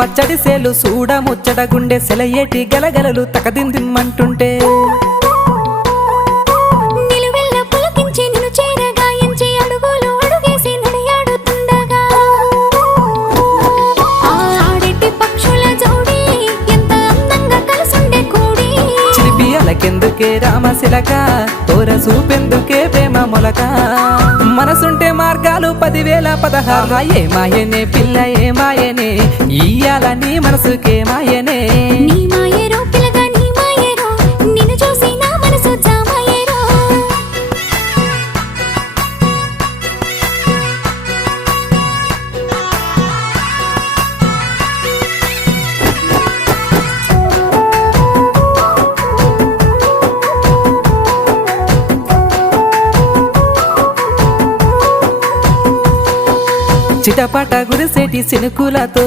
పచ్చడి సేలు సూడ ముచ్చట గుండె సెలయేటి గలగలలు తకదిందిమ్మంటుంటే నిలువెల్ల పులకించి నిన్ను చేరగా ఎంచి అడుగులు అడుగేసి నడియాడుతుండగా ఆడెట్టి పక్షుల జోడి ఎంత అందంగా కలుసుండే కూడి చిలిపి అలకెందుకే రామశిలక తోర చూపెందుకే ప్రేమ మొలక మనసుంటే మార్గాలు 10,016 ఏమాయనే పిల్ల ఏమాయనే ఇయ్యాల నీ మనసుకే మాయనే నీ మాయేరో పిల్లగా నీ మాయేరో నిన్ను చూసి నా మనసు జామాయేరో చిటపట గురిసేటి సినుకులతో